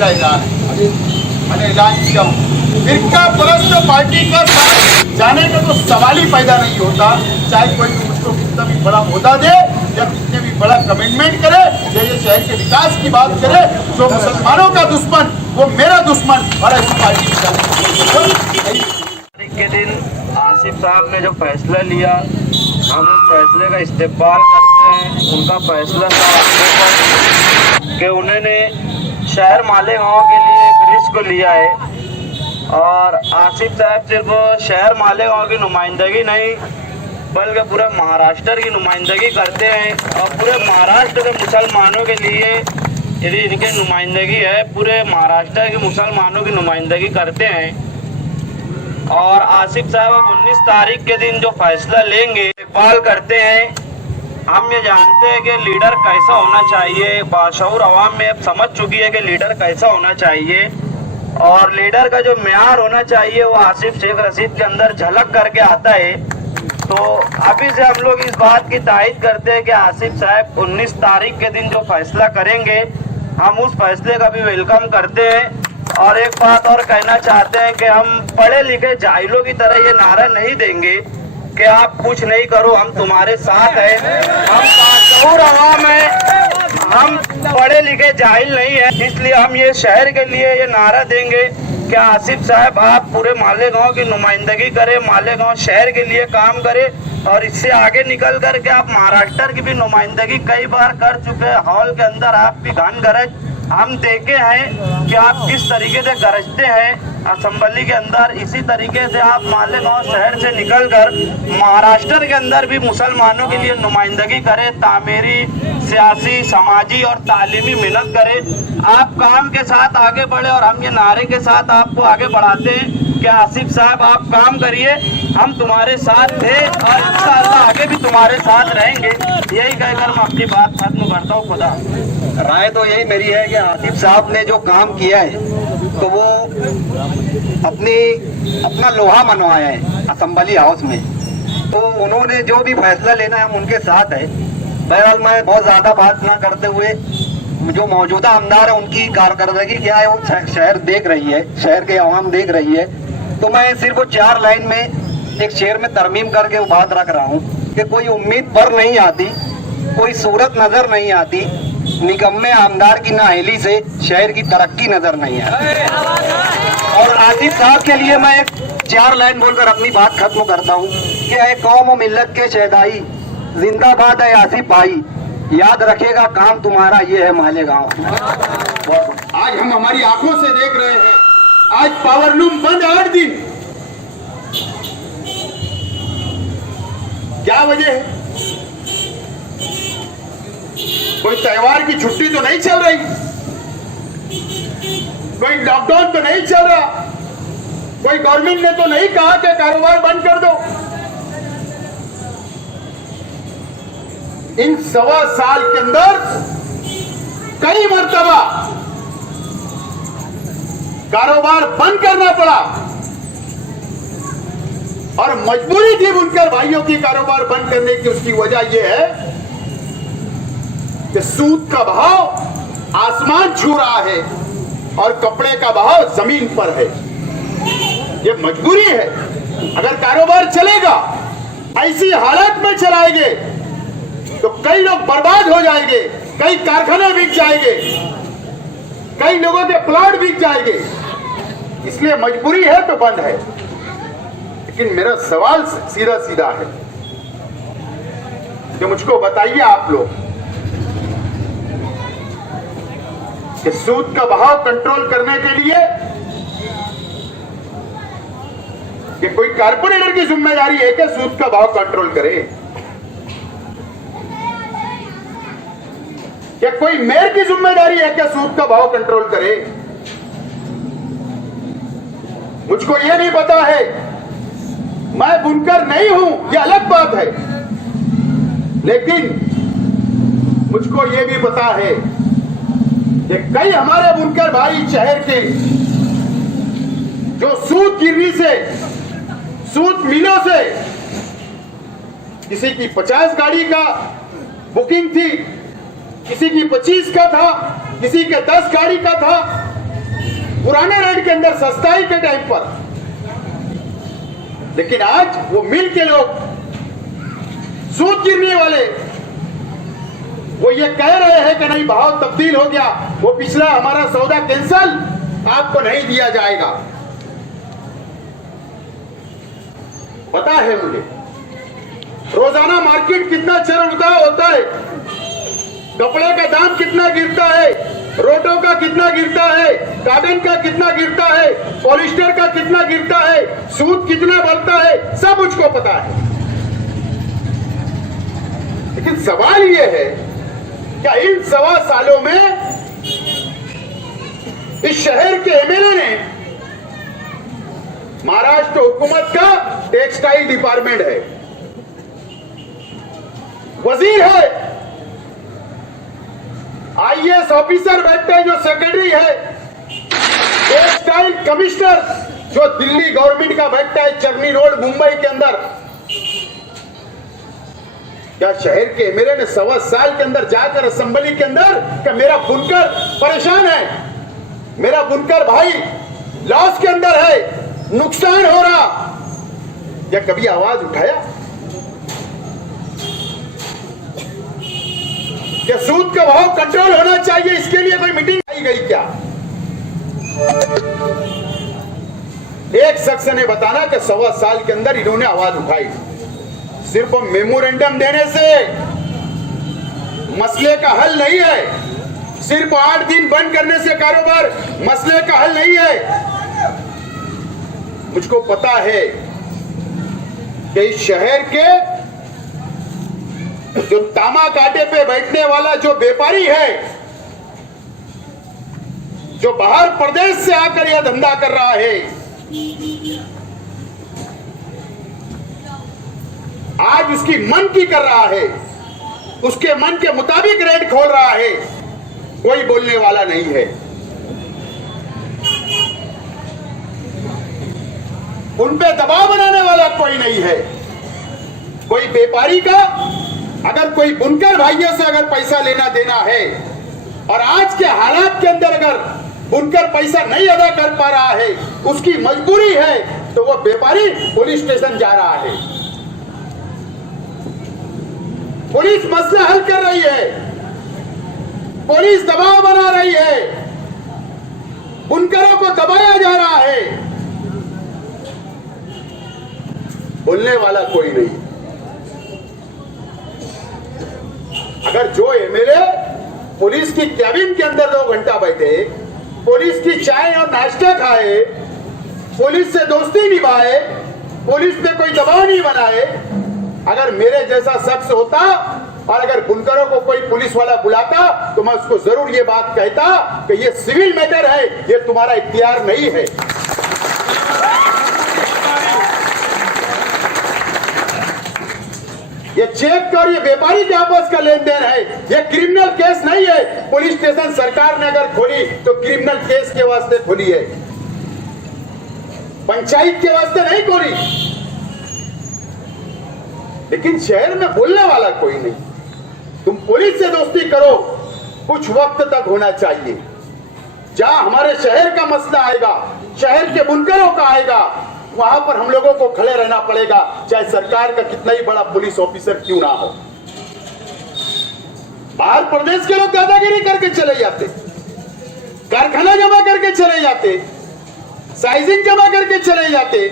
मेरा ऐलान है, मैंने ऐलान किया हूँ। फिरका परस्त पार्टी का साथ जाने का तो सवाल ही पैदा नहीं होता, चाहे कोई मुझको कितना भी बड़ा ओहदा दे या कितने भी बड़ा कमिटमेंट करे या ये शहर के विकास की बात करे। जो मुसलमानों का दुश्मन वो मेरा दुश्मन, और ऐसी पार्टी के दिन आसिफ साहब ने जो फैसला लिया, हम उस फैसले का इस्तेमाल करते हैं। उनका फैसला था कि उन्होंने शहर मालेगांव के लिए एक रिस्क लिया है, और आसिफ साहब सिर्फ शहर मालेगांव की नुमाइंदगी नहीं बल्कि पूरे महाराष्ट्र की नुमाइंदगी करते हैं। और पूरे महाराष्ट्र के मुसलमानों के लिए यदि इनकी नुमाइंदगी है, पूरे महाराष्ट्र के मुसलमानों की नुमाइंदगी करते हैं। और आसिफ साहब अब 19 तारीख के दिन जो फैसला लेंगे, इकबाल करते हैं। हम ये जानते हैं कि लीडर कैसा होना चाहिए, बाशऊर अवाम में अब समझ चुकी है कि लीडर कैसा होना चाहिए, और लीडर का जो म्यार होना चाहिए वो आसिफ शेख रशीद के अंदर झलक करके आता है। तो अभी से हम लोग इस बात की तायद करते हैं कि आसिफ साहब 19 तारीख के दिन जो फैसला करेंगे, हम उस फैसले का भी वेलकम करते हैं। और एक बात और कहना चाहते हैं कि हम पढ़े लिखे जाहिलों की तरह ये नारा नहीं देंगे कि आप कुछ नहीं करो, हम तुम्हारे साथ हैं। हम बाशऊर अवाम हैं, हम पढ़े लिखे जाहिल नहीं है, इसलिए हम ये शहर के लिए ये नारा देंगे कि आसिफ साहब आप पूरे मालेगांव की नुमाइंदगी करें, मालेगांव शहर के लिए काम करें, और इससे आगे निकल कर के आप महाराष्ट्र की भी नुमाइंदगी कई बार कर चुके हैं। हॉल के अंदर आप भी घन गरज हम देखे हैं कि आप किस तरीके से गरजते हैं असेंबली के अंदर। इसी तरीके से आप मालेगांव शहर से निकलकर महाराष्ट्र के अंदर भी मुसलमानों के लिए नुमाइंदगी करें, तामीरी, सियासी, समाजी और तालीमी मेहनत करें। आप काम के साथ आगे बढ़े, और हम ये नारे के साथ आपको आगे बढ़ाते हैं कि आसिफ साहब आप काम करिए, हम तुम्हारे साथ थे और इंशाअल्लाह आगे भी तुम्हारे साथ रहेंगे। यही कहकर मैं अपनी बात खत्म करता हूँ। खुदा राय तो यही मेरी है कि आसिफ साहब ने जो काम किया है तो वो अपना लोहा मनवाया है असेंबली हाउस में, तो उन्होंने जो भी फैसला लेना है हम उनके साथ है। बहरहाल मैं बहुत ज़्यादा बात ना करते हुए, जो मौजूदा आमदार है उनकी कारकर्दगी क्या है वो शहर देख रही है, शहर के आवाम देख रही है, तो मैं सिर्फ वो 4 लाइन में एक शेर में तरमीम करके वो बात रख रहा हूँ कि कोई उम्मीद पर नहीं आती, कोई सूरत नजर नहीं आती, निकम्मे आमदार की नाअहली से शहर की तरक्की नजर नहीं आती। और आसिफ साहब के लिए मैं 4 लाइन बोलकर अपनी बात खत्म करता हूँ कि ऐ कौम मिल्लत के शहदाई, जिंदाबाद है आसिफ भाई, याद रखेगा काम तुम्हारा ये है मालेगांव। आज हम हमारी आंखों से देख रहे हैं, आज पावरलूम बंद 8 दिन। क्या वजह है? कोई त्योहार की छुट्टी तो नहीं चल रही, कोई लॉकडाउन तो नहीं चल रहा, कोई गवर्नमेंट ने तो नहीं कहा कि कारोबार बंद कर दो। इन 1.25 साल के अंदर कई मर्तबा कारोबार बंद करना पड़ा, और मजबूरी थी बुनकर भाइयों की कारोबार बंद करने की। उसकी वजह यह है कि सूद का भाव आसमान छू रहा है और कपड़े का भाव जमीन पर है। यह मजबूरी है। अगर कारोबार चलेगा, ऐसी हालत में चलाएंगे तो कई लोग बर्बाद हो जाएंगे, कई कारखाने बिक जाएंगे, कई लोगों के प्लाट बिक जाएंगे। इसलिए मजबूरी है तो बंद है। लेकिन मेरा सवाल सीधा सीधा है कि मुझको बताइए आप लोग कि सूद का भाव कंट्रोल करने के लिए कि कोई कारपोरेटर की जिम्मेदारी है कि सूद का भाव कंट्रोल करे, या कोई मेयर की जिम्मेदारी है कि सूद का भाव कंट्रोल करे? मुझको यह नहीं पता है। मैं बुनकर नहीं हूं, यह अलग बात है, लेकिन मुझको यह भी पता है कि कई हमारे बुनकर भाई शहर के जो सूद गिरनी से, सूद मिलों से, किसी की 50 गाड़ी का बुकिंग थी, किसी की 25 का था, किसी के 10 गाड़ी का था, पुराने रेट के अंदर सस्ताई के टाइम पर। लेकिन आज वो मिल के लोग, सूद गिरने वाले, वो ये कह रहे हैं कि नहीं भाव तब्दील हो गया, वो पिछला हमारा सौदा कैंसल, आपको नहीं दिया जाएगा। पता है मुझे रोजाना मार्केट कितना चढ़ उतार होता है, कपड़े का दाम कितना गिरता है, रोटो का कितना गिरता है, कॉटन का कितना गिरता है, पॉलिस्टर का कितना गिरता है, सूद कितना बढ़ता है, सब मुझको पता है। लेकिन सवाल यह है क्या इन 1.25 सालों में इस शहर के एमएलए ने, महाराष्ट्र हुकूमत का टेक्सटाइल डिपार्टमेंट है, वजीर है, आईएएस ऑफिसर बैठते हैं जो सेक्रेटरी है, टेक्सटाइल कमिश्नर जो दिल्ली गवर्नमेंट का बैठता है चर्नी रोड मुंबई के अंदर। क्या शहर के एमएलए ने 1.25 साल के अंदर जाकर असेंबली के अंदर कि मेरा बुनकर परेशान है, मेरा बुनकर भाई लॉस के अंदर है, नुकसान हो रहा, या कभी आवाज उठाया? क्या सूद का भाव कंट्रोल होना चाहिए, इसके लिए कोई मीटिंग आई गई क्या? एक शख्स ने बताना कि 1.25 साल के अंदर इन्होंने आवाज उठाई। सिर्फ मेमोरेंडम देने से मसले का हल नहीं है, सिर्फ 8 दिन बंद करने से कारोबार मसले का हल नहीं है। मुझको पता है कि इस शहर के जो तामा कांटे पे बैठने वाला जो व्यापारी है, जो बाहर प्रदेश से आकर यह धंधा कर रहा है, आज उसकी मन की कर रहा है, उसके मन के मुताबिक रेट खोल रहा है, कोई बोलने वाला नहीं है। उन पे दबाव बनाने वाला कोई नहीं है। कोई व्यापारी का अगर कोई बुनकर भाइयों से अगर पैसा लेना देना है और आज के हालात के अंदर अगर बुनकर पैसा नहीं अदा कर पा रहा है, उसकी मजबूरी है, तो वो व्यापारी पुलिस स्टेशन जा रहा है। पुलिस मसला हल कर रही है, पुलिस दबाव बना रही है, बुनकरों को दबाया जा रहा है, बोलने वाला कोई नहीं। अगर जो एमएलए पुलिस की कैबिन के अंदर 2 घंटा बैठे, पुलिस की चाय और नाश्ता खाए, पुलिस से दोस्ती निभाए, पुलिस पे कोई दबाव नहीं बनाए, अगर मेरे जैसा शख्स होता और अगर बुनकरों को कोई पुलिस वाला बुलाता तो मैं उसको जरूर ये बात कहता कि ये सिविल मैटर है, ये तुम्हारा इख्तियार नहीं है। ये चेक और ये व्यापारी के आपस का लेन देन है, ये क्रिमिनल केस नहीं है। पुलिस स्टेशन सरकार ने अगर खोली तो क्रिमिनल केस के वास्ते खोली है, पंचायत के वास्ते नहीं खोली। लेकिन शहर में बोलने वाला कोई नहीं। तुम पुलिस से दोस्ती करो, कुछ वक्त तक होना चाहिए। जहां हमारे शहर का मसला आएगा, शहर के बुनकरों का आएगा, वहां पर हम लोगों को खड़े रहना पड़ेगा, चाहे सरकार का कितना ही बड़ा पुलिस ऑफिसर क्यों ना हो। बाहर प्रदेश के लोग दादागिरी करके चले जाते, कारखाना जमा करके चले जाते, साइजिंग जमा करके चले जाते,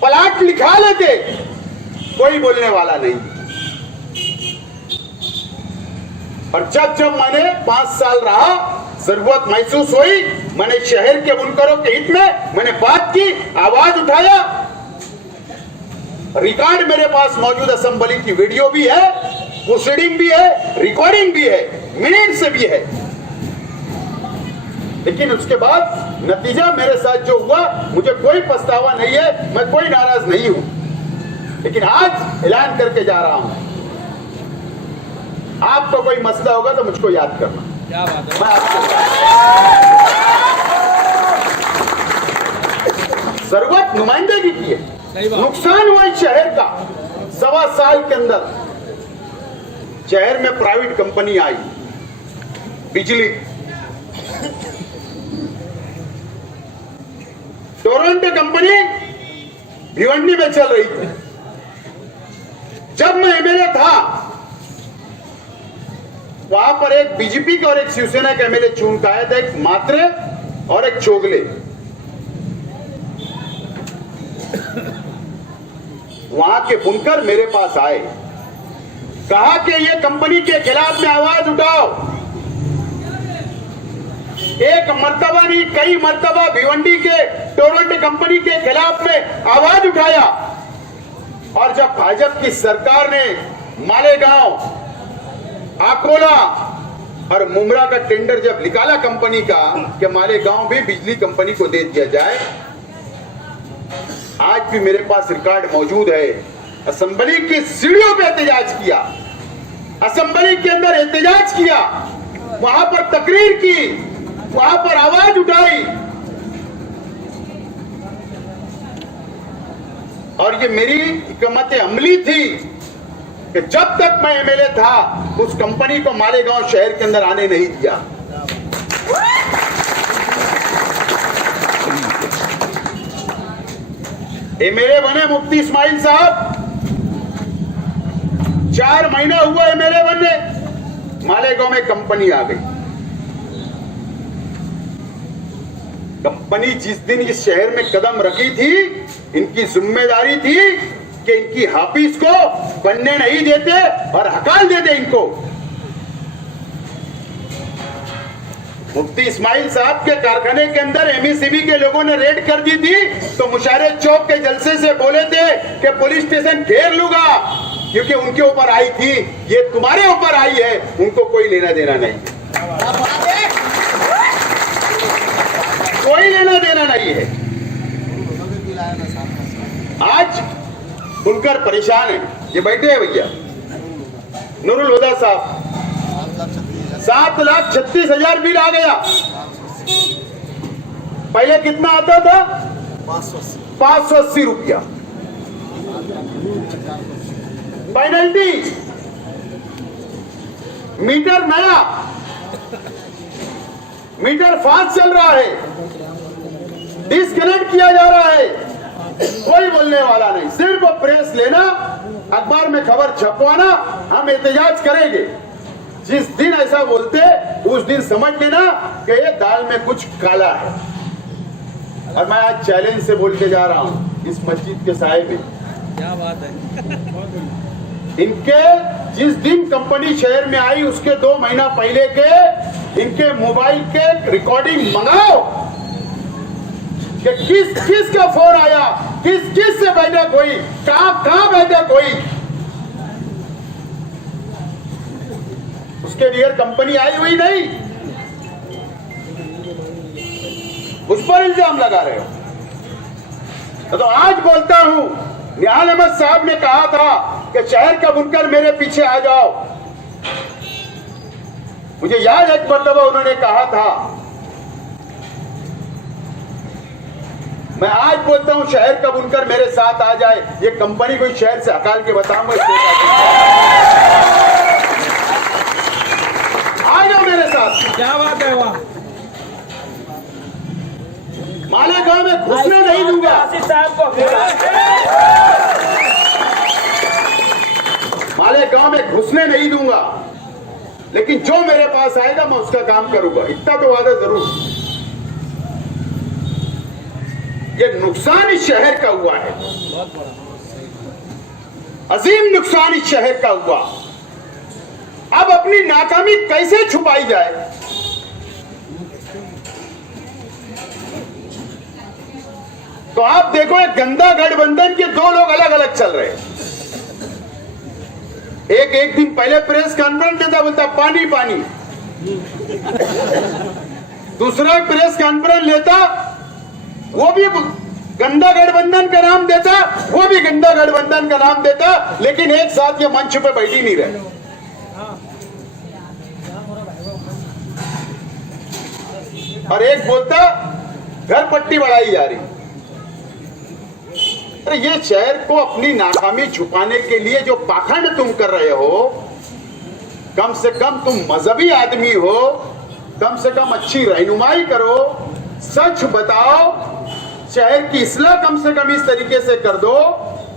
प्लाट लिखा लेते, कोई बोलने वाला नहीं। और जब जब मैंने 5 साल रहा, जरूरत महसूस हुई, मैंने शहर के बुनकरों के हित में मैंने बात की, आवाज उठाया। रिकॉर्ड मेरे पास मौजूद, असेंबली की वीडियो भी है, प्रोसीडिंग भी है, रिकॉर्डिंग भी है, मिनट से भी है। लेकिन उसके बाद नतीजा मेरे साथ जो हुआ, मुझे कोई पछतावा नहीं है, मैं कोई नाराज नहीं हूं। लेकिन आज ऐलान करके जा रहा हूं, आपको कोई मसला होगा तो मुझको याद करना। क्या बात है? मैं आपको जरूरत नुमाइंदगी की है। नुकसान हुआ इस शहर का 1.25 साल के अंदर। शहर में प्राइवेट कंपनी आई, बिजली टोरंटो कंपनी भिवंडी में चल रही थी। जब मैं एमएलए था वहां पर एक बीजेपी का और एक शिवसेना का एमएलए चुन का आया था, एक मात्रे और एक चोगले। वहां के बुनकर मेरे पास आए, कहा कि ये कंपनी के खिलाफ में आवाज उठाओ। एक मर्तबा नहीं कई मर्तबा भिवंडी के टोरंटो कंपनी के खिलाफ में आवाज उठाया। और जब भाजपा की सरकार ने मालेगांव, अकोला और मुमरा का टेंडर जब निकाला कंपनी का कि मालेगांव भी बिजली कंपनी को दे दिया जाए, आज भी मेरे पास रिकॉर्ड मौजूद है। असेंबली की सीढ़ियों पे एहतजाज किया, असेंबली के अंदर एहतजाज किया, वहां पर तकरीर की, वहां पर आवाज उठाई। और ये मेरी हिकमत अमली थी कि जब तक मैं एमएलए था उस कंपनी को मालेगांव शहर के अंदर आने नहीं दिया। एमएलए बने मुफ्ती इस्माइल साहब, 4 महीना हुआ एमएलए बनने, मालेगांव में कंपनी आ गई। कंपनी जिस दिन इस शहर में कदम रखी थी, इनकी जिम्मेदारी थी कि इनकी हाफिज को बनने नहीं देते और हकाल दे दे इनको। मुफ्ती इस्माइल साहब के कारखाने के अंदर एमईसीबी के लोगों ने रेड कर दी थी, तो मुशारे चौक के जलसे से बोले थे कि पुलिस स्टेशन घेर लूंगा, क्योंकि उनके ऊपर आई थी, ये तुम्हारे ऊपर आई है, उनको कोई लेना देना नहीं, कोई लेना देना नहीं है। आज बुनकर परेशान है, ये बैठे हैं भैया नूरुल हुदा साहब, 7,36,000 बिल आ गया। पहले कितना आता था? 580 रुपया। पेनल्टी, मीटर नया, मीटर फास्ट चल रहा है, डिस्कनेक्ट किया जा रहा है, कोई बोलने वाला नहीं। सिर्फ प्रेस लेना, अखबार में खबर छपवाना, हम एहतजाज करेंगे। जिस दिन ऐसा बोलते उस दिन समझ लेना कि ये दाल में कुछ काला है। और मैं आज चैलेंज से बोल के जा रहा हूं इस मस्जिद के साए में, क्या बात है, इनके जिस दिन कंपनी शहर में आई उसके 2 महीना पहले के इनके मोबाइल के रिकॉर्डिंग मंगाओ कि किस का फोन आया, किस से बैठक हुई, कहां बैठक हुई। उसके लिए कंपनी आई हुई नहीं, उस पर इल्जाम लगा रहे हो। तो आज बोलता हूं, निहाल अहमद साहब ने कहा था कि शहर का बुनकर मेरे पीछे आ जाओ। मुझे याद एक मर्तबा उन्होंने कहा था, मैं आज बोलता हूं शहर का बुनकर मेरे साथ आ जाए, ये कंपनी को शहर से हकाल के बताऊंगा, आ जाओ मेरे साथ। क्या बात है, वाह। मालेगांव में घुसने नहीं दूंगा, मालेगांव में घुसने नहीं दूंगा, लेकिन जो मेरे पास आएगा मैं उसका काम करूंगा, इतना तो वादा जरूर। ये नुकसान इस शहर का हुआ है, अजीम नुकसान इस शहर का हुआ। अब अपनी नाकामी कैसे छुपाई जाए? तो आप देखो, एक गंदा गठबंधन के 2 लोग अलग अलग चल रहे हैं। एक दिन पहले प्रेस कॉन्फ्रेंस देता, बोलता पानी पानी, दूसरा प्रेस कॉन्फ्रेंस लेता, वो भी गंदा गठबंधन का नाम देता, वो भी गंदा गठबंधन का नाम देता, लेकिन एक साथ ये मंच पे बैठ ही नहीं रहे। और एक बोलता घर पट्टी बढ़ाई जा रही। अरे ये शहर को अपनी नाकामी छुपाने के लिए जो पाखंड तुम कर रहे हो, कम से कम तुम मजहबी आदमी हो, कम से कम अच्छी रहनुमाई करो, सच बताओ शहर की इस्लाह कम से कम इस तरीके से कर दो,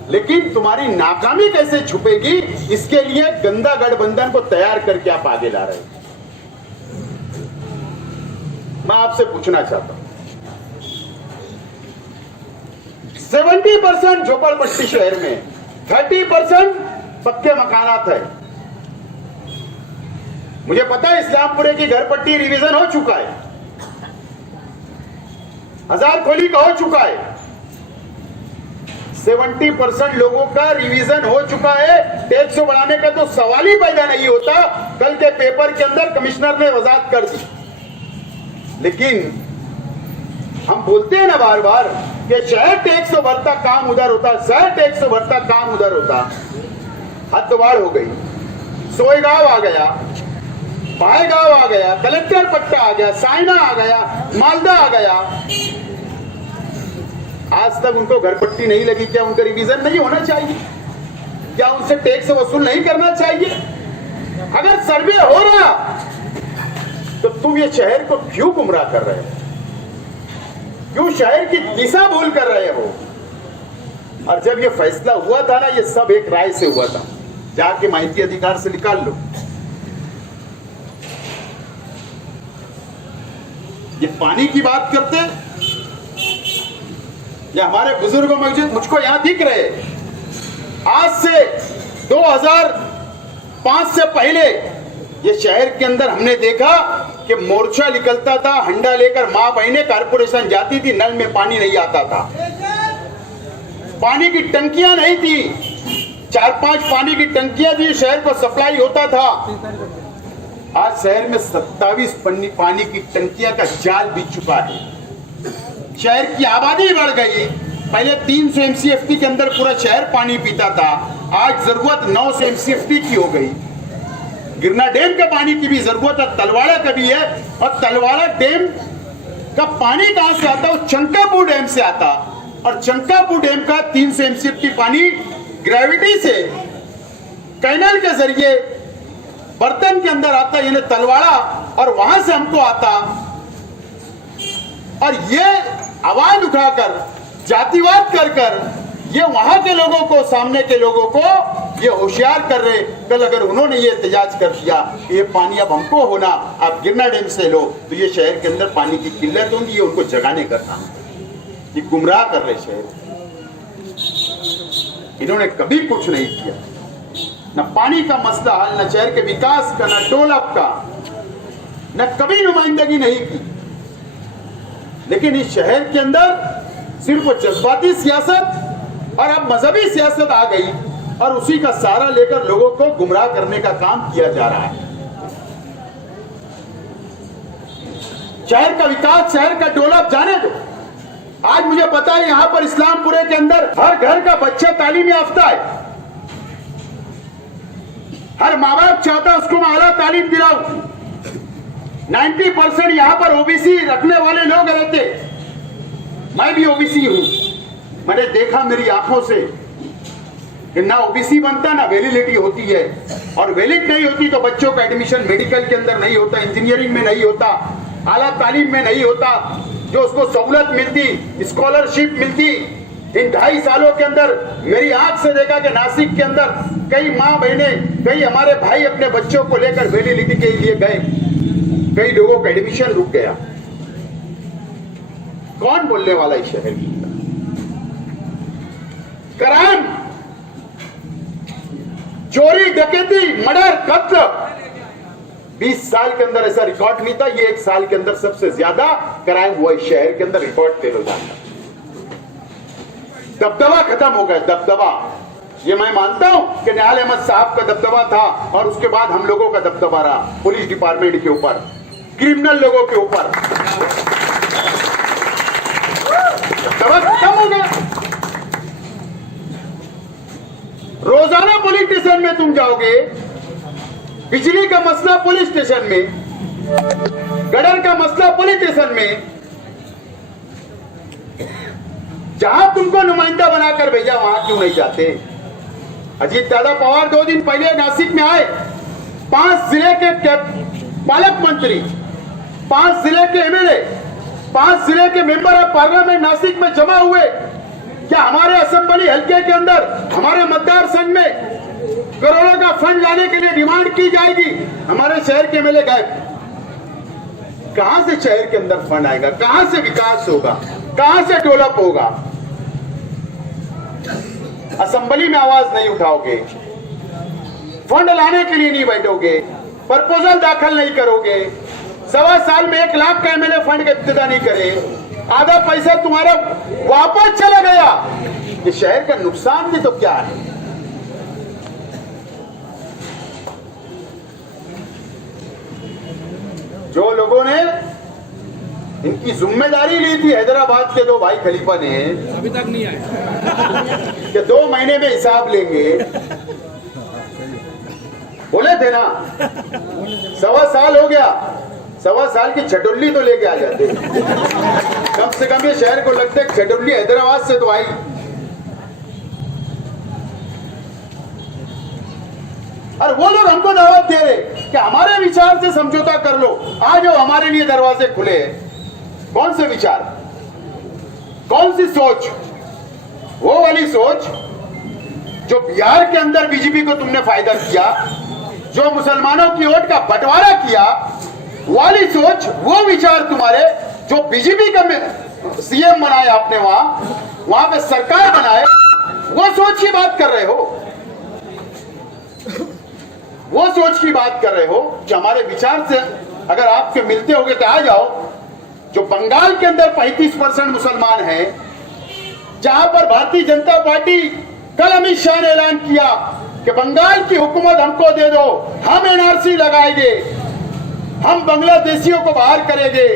लेकिन तुम्हारी नाकामी कैसे छुपेगी, इसके लिए गंदा गठबंधन को तैयार करके आप आगे ला रहे हो। मैं आपसे पूछना चाहता हूं, 70% झोपड़पट्टी शहर में, 30% पक्के मकानात है। मुझे पता है इस्लामपुरे की घरपट्टी रिवीजन हो चुका है, हजारखोली का हो चुका है, 70% लोगों का रिवीजन हो चुका है। टैक्स बढ़ाने का तो सवाल ही पैदा नहीं होता। कल के पेपर के अंदर कमिश्नर ने वजाहत कर दी। लेकिन हम बोलते हैं ना बार बार कि शहर टैक्स भरता काम उधर होता, शहर टैक्स भरता काम उधर होता। हदवाड़ हो गई, सोयगांव आ गया, भाईगांव आ गया, कलेक्टर पट्टा आ गया, साइना आ गया, मालदा आ गया। आज तक उनको घरपट्टी नहीं लगी, क्या उनका रिवीजन नहीं होना चाहिए? क्या उनसे टैक्स वसूल नहीं करना चाहिए? अगर सर्वे हो रहा तो तुम ये शहर को क्यों गुमराह कर रहे हो? क्यों शहर की दिशा भूल कर रहे हो? और जब ये फैसला हुआ था ना, ये सब एक राय से हुआ था, जाके माहिती अधिकार से निकाल लो। ये पानी की बात करते, ये हमारे बुजुर्गों में मुझको यहां दिख रहे। आज से 2005 से पहले ये शहर के अंदर हमने देखा कि मोर्चा निकलता था, हंडा लेकर मां बहनें कारपोरेशन जाती थी, नल में पानी नहीं आता था, पानी की टंकियां नहीं थी, 4-5 पानी की टंकियां थी, शहर को सप्लाई होता था। आज शहर में 27 पानी की टंकियां का जाल बिछ चुका है। शहर की आबादी बढ़ गई। पहले 300 MCFT के अंदर पूरा शहर पानी पीता था, आज जरूरत 900 MCFT की हो गई। गिरना डैम का पानी की भी जरूरत है, तलवाड़ा का भी है। और तलवाड़ा डैम का पानी कहां से आता है? चंकापुर डैम से आता, और चंकापुर डैम का 300 MCFT पानी ग्रेविटी से कैनाल के जरिए बर्तन के अंदर आता, यानी तलवाड़ा, और वहां से हमको आता। और ये आवाज उठाकर, जातिवाद कर कर ये वहां के लोगों को, सामने के लोगों को ये होशियार कर रहे। कल अगर उन्होंने ये एहतजाज कर दिया ये पानी अब हमको होना, आप गिरना डैम से लो, तो ये शहर के अंदर पानी की किल्लत होगी। ये उनको जगाने का काम, ये गुमराह कर रहे शहर। इन्होंने कभी कुछ नहीं किया, न पानी का मसला हल, न शहर के विकास का, न डेवलप का, न कभी नुमाइंदगी नहीं की। लेकिन इस शहर के अंदर सिर्फ जज्बाती सियासत और अब मजहबी सियासत आ गई, और उसी का सहारा लेकर लोगों को गुमराह करने का काम किया जा रहा है। शहर का विकास, शहर का डेवलप जाने दो। आज मुझे पता है यहां पर इस्लामपुरे के अंदर हर घर का बच्चा तालीम याफ्ता है। हर माँ बाप चाहता है उसको मैं आला तालीम दिलाऊं। 90% यहां पर ओबीसी रखने वाले लोग रहते। मैं भी ओबीसी हूं। मैंने देखा मेरी आंखों से कि ना ओबीसी बनता ना वैलिडिटी होती है, और वैलिड नहीं होती तो बच्चों का एडमिशन मेडिकल के अंदर नहीं होता, इंजीनियरिंग में नहीं होता, आला तालीम में नहीं होता। जो उसको सहूलत मिलती, स्कॉलरशिप मिलती, इन 2.5 सालों के अंदर मेरी आंख से देखा कि नासिक के अंदर कई माँ बहनें, कई हमारे भाई अपने बच्चों को लेकर वैलिडिटी के लिए गए, कई लोगों का एडमिशन रुक गया। कौन बोलने वाला इस शहर की? क्राइम, चोरी, डकैती, मर्डर, कत्ल 20 साल के अंदर ऐसा रिकॉर्ड नहीं था। ये 1 साल के अंदर सबसे ज्यादा क्राइम हुआ इस शहर के अंदर, रिकॉर्ड तेलो जाता। दबदबा खत्म हो गया, दबदबा। ये मैं मानता हूं कि निहाल अहमद साहब का दबदबा था, और उसके बाद हम लोगों का दबदबा रहा, पुलिस डिपार्टमेंट के ऊपर, क्रिमिनल लोगों के ऊपर। दबदबा खत्म हो गया। रोजाना पुलिस स्टेशन में तुम जाओगे, बिजली का मसला पुलिस स्टेशन में, गटर का मसला पुलिस स्टेशन में। जहां तुमको नुमाइंदा बनाकर भेजा वहां क्यों नहीं जाते? अजीत दादा पवार 2 दिन पहले नासिक में आए, 5 जिले के पालक मंत्री, 5 जिले के एमएलए, 5 जिले के मेंबर ऑफ पार्लियामेंट नासिक में जमा हुए, क्या हमारे असेंबली हल्के के अंदर हमारे मतदार संघ में करोड़ों का फंड लाने के लिए डिमांड की जाएगी? हमारे शहर के एमएलए गायब। कहां से शहर के अंदर फंड आएगा? कहां से विकास होगा? कहां से डेवलप होगा? असेंबली में आवाज नहीं उठाओगे, फंड लाने के लिए नहीं बैठोगे, प्रपोजल दाखिल नहीं करोगे, 1.25 साल में 1 लाख का एमएलए फंड का इब्तिदा नहीं करे, आधा पैसा तुम्हारा वापस चला गया, ये शहर का नुकसान भी तो क्या है? जो लोगों ने इनकी जिम्मेदारी ली थी हैदराबाद के 2 भाई खलीफा ने, अभी तक नहीं आए कि 2 महीने में हिसाब लेंगे, बोले थे ना। 1.25 साल हो गया, 1.25 साल की छटुल्ली तो लेके आ जाते। कम से कम ये शहर को लगता है छटुल्ली हैदराबाद से तो आई। और वो लोग हमको दावत दे रहे कि हमारे विचार से समझौता कर लो, आ जाओ, हमारे लिए दरवाजे खुले। कौन से विचार, कौन सी सोच? वो वाली सोच जो बिहार के अंदर बीजेपी को तुमने फायदा किया, जो मुसलमानों की वोट का बंटवारा किया, वाली सोच, वो विचार तुम्हारे जो बीजेपी का सीएम बनाए आपने, वहां पे सरकार बनाए, वो सोच की बात कर रहे हो, वो सोच की बात कर रहे हो कि हमारे विचार से अगर आपके मिलते होगे तो आ जाओ। जो बंगाल के अंदर 35% मुसलमान हैं, जहां पर भारतीय जनता पार्टी, कल अमित शाह ने ऐलान किया कि बंगाल की हुकूमत हमको दे दो, हम एनआरसी लगाएंगे, हम बांग्लादेशियों को बाहर करेंगे।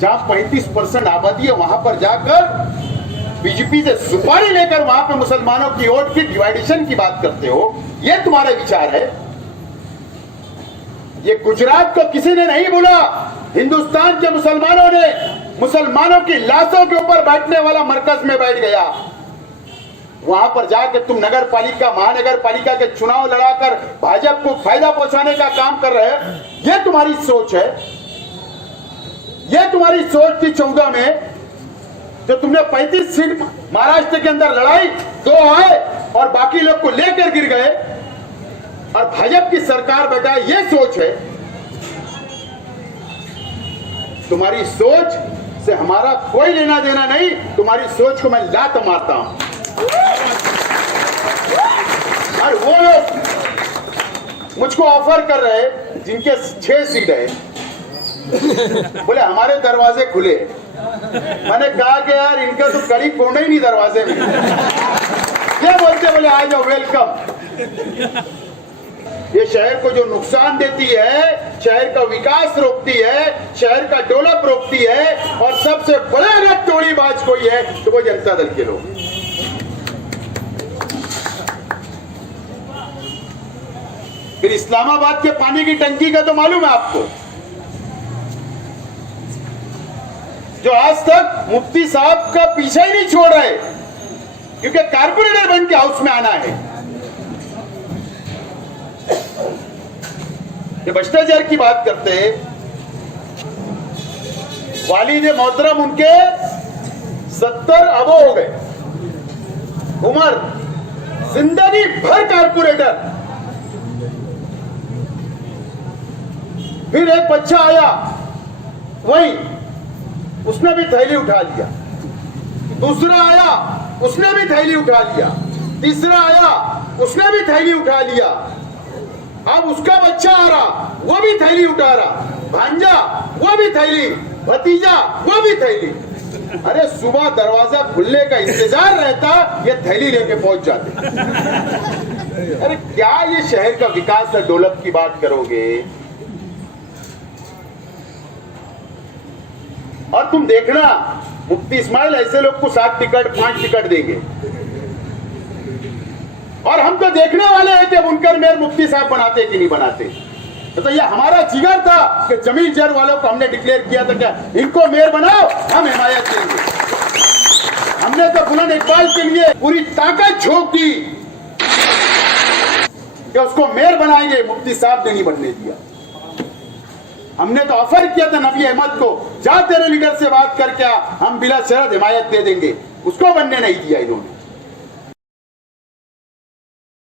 जहां 35% आबादी है, वहां पर जाकर बीजेपी से सुपारी लेकर वहां पे मुसलमानों की वोट की डिवाइडेशन की बात करते हो, ये तुम्हारा विचार है? ये गुजरात को किसी ने नहीं बोला, हिंदुस्तान के मुसलमानों ने मुसलमानों की लाशों के ऊपर बैठने वाला मरकज में बैठ गया। वहां पर जाकर तुम नगर पालिका, महानगर पालिका के चुनाव लड़ाकर भाजपा को फायदा पहुंचाने का काम कर रहे हैं। ये तुम्हारी सोच है, ये तुम्हारी सोच थी 14 में, जो तुमने 35 सीट महाराष्ट्र के अंदर लड़ाई, 2 आए और बाकी लोग को लेकर गिर गए और भाजपा की सरकार बैठा। ये सोच है तुम्हारी। सोच से हमारा कोई लेना देना नहीं, तुम्हारी सोच को मैं लात मारता हूं। और वो लोग मुझको ऑफर कर रहे जिनके 6 सीट है, बोले हमारे दरवाजे खुले। मैंने कहा कि यार इनका तो कड़ी कोने ही नहीं दरवाजे में, क्या बोलते? बोले आ जाओ, वेलकम। ये शहर को जो नुकसान देती है, शहर का विकास रोकती है, शहर का डेवलप रोकती है, और सबसे बड़े अगर टोलीबाज कोई है तो वो जनता दल के लोग। फिर इस्लामाबाद के पानी की टंकी का तो मालूम है आपको, जो आज तक मुफ्ती साहब का पीछा ही नहीं छोड़ रहे, क्योंकि कारपोरेटर बन के हाउस में आना है। ये भ्रष्टाचार की बात करते हैं, वालिद मोहतरम उनके 70 अबो हो गए, उम्र, जिंदगी भर कारपोरेटर। फिर एक बच्चा आया, वही उसने भी थैली उठा लिया, दूसरा आया उसने भी थैली उठा लिया, तीसरा आया उसने भी थैली उठा लिया, अब उसका बच्चा आ रहा, वो भी थैली उठा रहा, भांजा वो भी थैली, भतीजा वो भी थैली। अरे सुबह दरवाजा खुलने का इंतजार रहता, ये थैली लेके पहुंच जाते। अरे क्या ये शहर का विकास और डेवलप की बात करोगे? और तुम देखना, मुफ्ती इस्माइल ऐसे लोग को 7 टिकट 5 टिकट देंगे, और हम तो देखने वाले हैं कि बुनकर मेयर मुफ्ती साहब बनाते कि नहीं बनाते। तो ये हमारा जिगर था कि जमीन जर वालों को हमने डिक्लेयर किया था क्या इनको मेयर बनाओ, हम हिमायत देंगे। हमने तो बुलंद इकबाल के लिए पूरी ताकत झोंक दी कि उसको मेयर बनाएंगे, मुफ्ती साहब ने नहीं बनने दिया। हमने तो ऑफर किया था नबी अहमद को, जा तेरे लीडर से बात करके आ, हम बिला शर्त हिमायत दे देंगे, उसको बनने नहीं दिया इन्होंने।